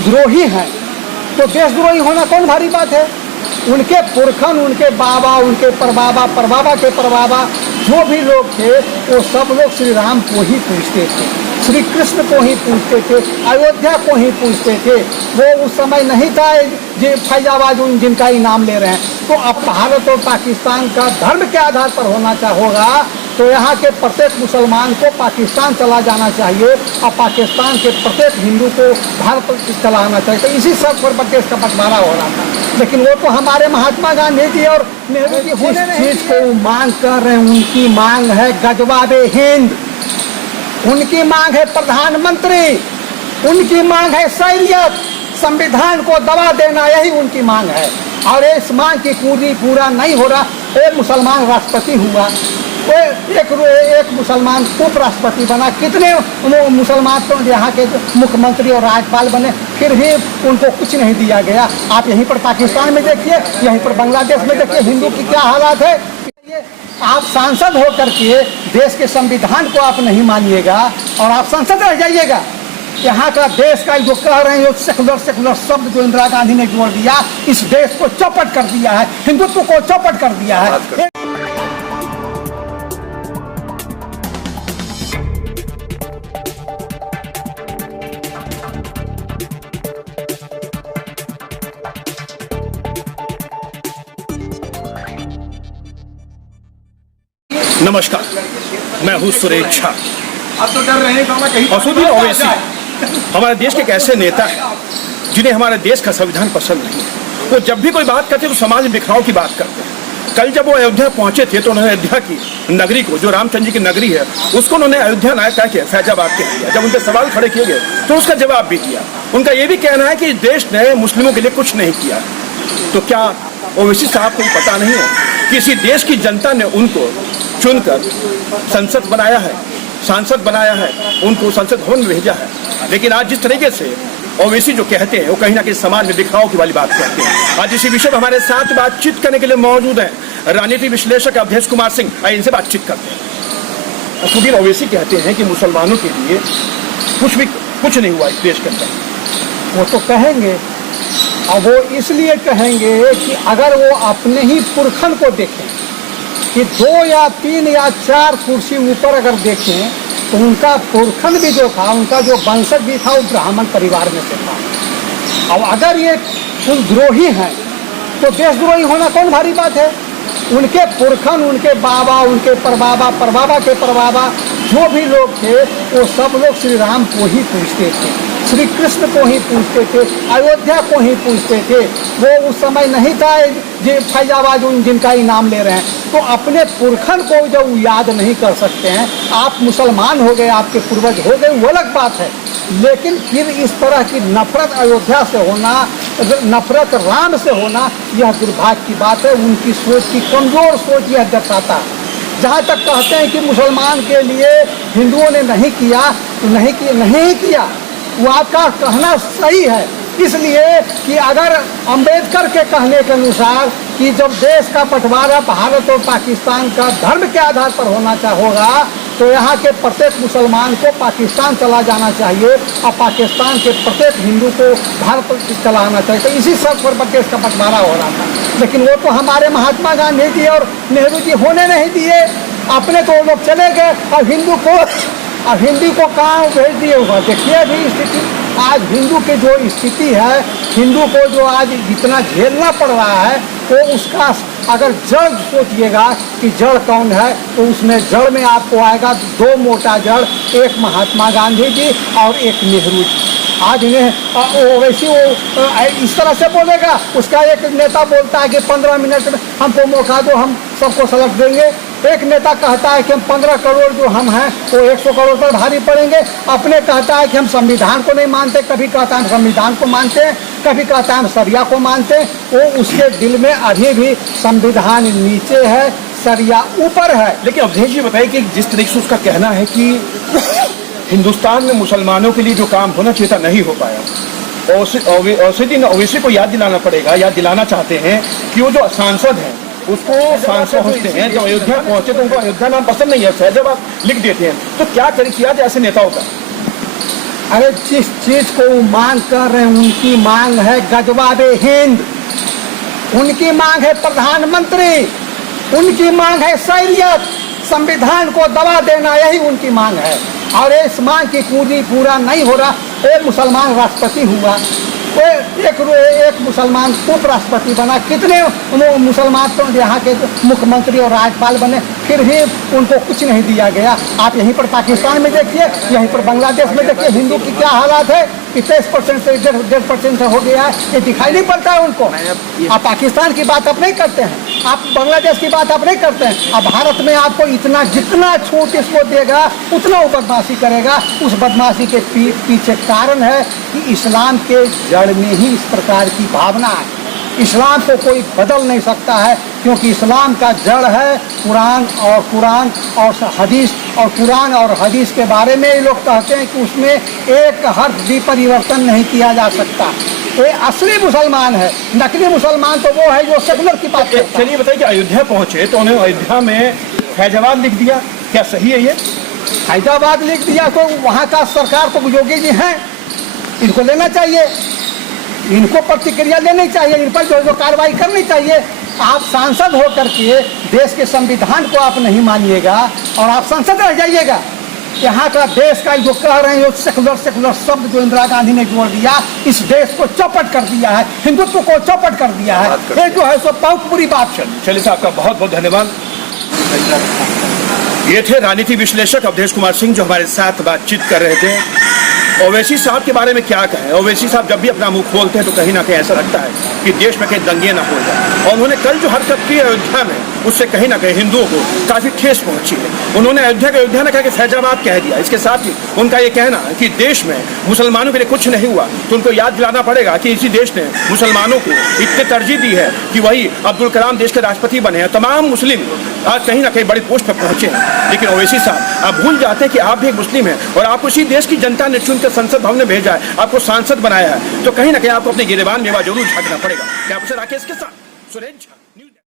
द्रोही हैं तो देशद्रोही होना कौन भारी बात है। उनके पुरखन, उनके बाबा, उनके परबाबा, परबाबा के परबाबा जो भी लोग थे वो सब लोग श्री राम को ही पूजते थे, श्री कृष्ण को ही पूजते थे, अयोध्या को ही पूजते थे। वो उस समय नहीं था जो फैजाबाद जिनका ही नाम ले रहे हैं। तो अब भारत और पाकिस्तान का धर्म के आधार पर होना होगा तो यहाँ के प्रत्येक मुसलमान को पाकिस्तान चला जाना चाहिए और पाकिस्तान के प्रत्येक हिंदू को भारत चला आना चाहिए। तो इसी सब पर देश का बंटवारा हो रहा था, लेकिन वो तो हमारे महात्मा गांधी जी और नेहरू जी होने चीज को मांग कर रहे हैं। उनकी मांग है गजवाबे हिंद, उनकी मांग है प्रधानमंत्री, उनकी मांग है शरीयत, संविधान को दबा देना, यही उनकी मांग है। और इस मांग की पूरा नहीं हो रहा। एक मुसलमान राष्ट्रपति हुआ, एक मुसलमान उपराष्ट्रपति बना, कितने मुसलमान तो यहाँ के मुख्यमंत्री और राज्यपाल बने, फिर भी उनको कुछ नहीं दिया गया। आप यहीं पर पाकिस्तान में देखिए, यहीं पर बांग्लादेश में देखिए, हिंदू की क्या हालात है। आप सांसद होकर के देश के संविधान को आप नहीं मानिएगा और आप सांसद रह जाइएगा। यहाँ का देश का जो कह रहे हैं सेकुलर शब्द जो इंदिरा गांधी ने जोड़ दिया, इस देश को चौपट कर दिया है, हिंदुत्व को चौपट कर दिया है। नमस्कार, मैं हूँ सुरेश झा। अब तो डर रहे हैं असदुद्दीन ओवैसी हमारे देश के एक ऐसे नेता हैं जिन्हें हमारे देश का संविधान पसंद नहीं है। वो जब भी कोई बात करते हैं तो समाज में बिखराव की बात करते हैं। कल जब वो अयोध्या पहुंचे थे तो उन्होंने अयोध्या की नगरी को, जो रामचंद्र जी की नगरी है, उसको उन्होंने अयोध्या ना कह के फैजाबाद कह दिया। जब उनके सवाल खड़े किए गए तो उसका जवाब भी दिया। उनका ये भी कहना है कि देश ने मुस्लिमों के लिए कुछ नहीं किया। तो क्या ओवैसी साहब को पता नहीं है कि इसी देश की जनता ने उनको चुनकर संसद बनाया है, सांसद बनाया है, उनको संसद भवन में भेजा है। लेकिन आज जिस तरीके से ओवैसी जो कहते हैं वो कहीं ना कहीं समाज में बिखराव की वाली बात कहते हैं। आज इसी विषय पर हमारे साथ बातचीत करने के लिए मौजूद हैं राजनीति विश्लेषक अवधेश कुमार सिंह। आइए इनसे बातचीत करते हैं। असदुद्दीन ओवैसी कहते हैं कि मुसलमानों के लिए कुछ नहीं हुआ इस देश के अंदर। वो तो कहेंगे, और वो इसलिए कहेंगे कि अगर वो अपने ही पुरखन को देखें कि 2 या 3 या 4 कुर्सी ऊपर अगर देखें तो उनका पुरखन भी जो था, उनका जो वंशज भी था, वो ब्राह्मण परिवार में से था। अब अगर ये कुल द्रोही हैं तो देशद्रोही होना कौन भारी बात है। उनके पुरखन, उनके बाबा, उनके परबाबा, परबाबा के परबाबा जो भी लोग थे वो सब लोग श्री राम को ही पूजते थे, श्री कृष्ण को ही पूजते थे, अयोध्या को ही पूजते थे। वो उस समय नहीं था जो फैजाबाद जिनका ही नाम ले रहे हैं। तो अपने पुरखन को जब याद नहीं कर सकते हैं, आप मुसलमान हो गए, आपके पूर्वज हो गए, वो अलग बात है। लेकिन फिर इस तरह की नफरत अयोध्या से होना, नफरत राम से होना, यह दुर्भाग्य की बात है। उनकी सोच की कमजोर सोच यह दर्शाता है। जहाँ तक कहते हैं कि मुसलमान के लिए हिंदुओं ने नहीं किया, तो नहीं किया, वो आपका कहना सही है। इसलिए कि अगर अंबेडकर के कहने के अनुसार कि जब देश का बंटवारा भारत और पाकिस्तान का धर्म के आधार पर होना होगा तो यहाँ के प्रत्येक मुसलमान को पाकिस्तान चला जाना चाहिए और पाकिस्तान के प्रत्येक हिंदू को भारत चला आना चाहिए। तो इसी सब पर देश का बंटवारा हो रहा था, लेकिन वो तो हमारे महात्मा गांधी जी और नेहरू जी होने नहीं दिए। अपने तो लोग चले गए और हिंदू को कहाँ भेज दिए हुआ। देखिए अभी स्थिति, आज हिंदू की जो स्थिति है, हिंदू को जो आज इतना झेलना पड़ रहा है, तो उसका अगर जड़ सोचिएगा कि जड़ कौन है तो उसमें जड़ में आपको आएगा 2 मोटा जड़, एक महात्मा गांधी जी और एक नेहरू जी। आज ओवैसी वो इस तरह से बोलेगा, उसका एक नेता बोलता है कि 15 मिनट में हमको मौका दो, हम सबको सलट देंगे। एक नेता कहता है कि हम 15 करोड़ जो हम हैं वो 100 करोड़ पर भारी पड़ेंगे। अपने कहता है कि हम संविधान को नहीं मानते, कभी कहता है हम संविधान को मानते हैं, कभी कहता है हम शरिया को मानते हैं। वो उसके दिल में अभी भी संविधान नीचे है, शरिया ऊपर है। लेकिन अवधेश जी बताइए कि जिस तरीके से उसका कहना है कि हिंदुस्तान में मुसलमानों के लिए जो काम होना चाहिए था नहीं हो पाया, असदुद्दीन ओवैसी को याद दिलाना पड़ेगा, याद दिलाना चाहते हैं कि वो जो सांसद हैं उसको सांसद होते हैं, जब अयोध्या पहुंचे तो उनको अयोध्या नाम पसंद नहीं है, फैजाबाद लिख देते हैं। तो क्या किया जाए ऐसे नेताओं का। अरे जिस चीज को वो मांग कर रहे हैं उनकी मांग है गजवाबे हिंद, उनकी मांग है प्रधानमंत्री, उनकी मांग है शरीयत, संविधान को दबा देना, यही उनकी मांग है। और इस मांग की पूरा नहीं हो रहा। एक मुसलमान राष्ट्रपति हुआ, एक मुसलमान उपराष्ट्रपति बना, कितने मुसलमान तो यहाँ के मुख्यमंत्री और राज्यपाल बने, फिर भी उनको कुछ नहीं दिया गया। आप यहीं पर पाकिस्तान में देखिए, यहीं पर बांग्लादेश में देखिए, हिंदू की क्या हालात है कि 23% से 1.5% हो गया है, ये दिखाई नहीं पड़ता है उनको। आप पाकिस्तान की बात आप नहीं करते हैं, आप बांग्लादेश की बात आप नहीं करते हैं। अब भारत में आपको इतना जितना छूट इसको देगा उतना वो बदमाशी करेगा। उस बदमाशी के पीछे कारण है कि इस्लाम के जड़ में ही इस प्रकार की भावना है। इस्लाम को कोई बदल नहीं सकता है, क्योंकि इस्लाम का जड़ है कुरान और हदीस। और कुरान और हदीस के बारे में ये लोग कहते हैं कि उसमें एक हर्फ भी परिवर्तन नहीं किया जा सकता। ये असली मुसलमान है, नकली मुसलमान तो वो है जो सेकुलर की बात करता है। चलिए बताइए कि अयोध्या पहुंचे तो उन्हें अयोध्या में फैजाबाद लिख दिया, क्या सही है ये? फैजाबाद लिख दिया तो वहाँ का सरकार को योगी जी हैं, इनको लेना चाहिए, इनको प्रतिक्रिया लेनी चाहिए, इन पर जो कार्रवाई करनी चाहिए। आप सांसद होकर के देश के संविधान को आप नहीं मानिएगा और आप संसद रह जाइएगा। यहाँ का देश का जो कह रहे हैं जो सेकुलर शब्द जो इंदिरा गांधी ने जोड़ दिया, इस देश को चौपट कर दिया है, हिंदुत्व को चौपट कर दिया है। ये जो है सो बहुत बुरी बात है। चलिए साहब, आपका बहुत बहुत धन्यवाद। ये थे राजनीति विश्लेषक अवधेश कुमार सिंह जो हमारे साथ बातचीत कर रहे थे। ओवैसी साहब के बारे में क्या कहें? ओवैसी साहब जब भी अपना मुंह खोलते हैं तो कहीं ना कहीं ऐसा लगता है कि देश में कहीं दंगे ना हो जाए। और उन्होंने कल जो हरकत की अयोध्या में, उससे कहीं ना कहीं हिंदुओं को काफी ठेस पहुंची है। उन्होंने अयोध्या ने कहा कि फैजाबाद कह दिया। इसके साथ ही उनका ये कहना कि देश में मुसलमानों के लिए कुछ नहीं हुआ, तो उनको याद दिलाना पड़ेगा कि इसी देश ने मुसलमानों को इतनी तरजीह दी है कि वही अब्दुल कलाम देश के राष्ट्रपति बने हैं। तमाम मुस्लिम आज कहीं ना कहीं बड़ी पोस्ट पर पहुंचे हैं। लेकिन ओवैसी साहब आप भूल जाते हैं कि आप भी एक मुस्लिम हैं और आपको इसी देश की जनता ने चुनकर संसद भवन में भेजा है, आपको सांसद बनाया है। तो कहीं ना कहीं आपको अपने गिरेबान मेवा जरूर झांकना पड़ेगा। क्या आपसे राकेश के साथ सुरेश झा।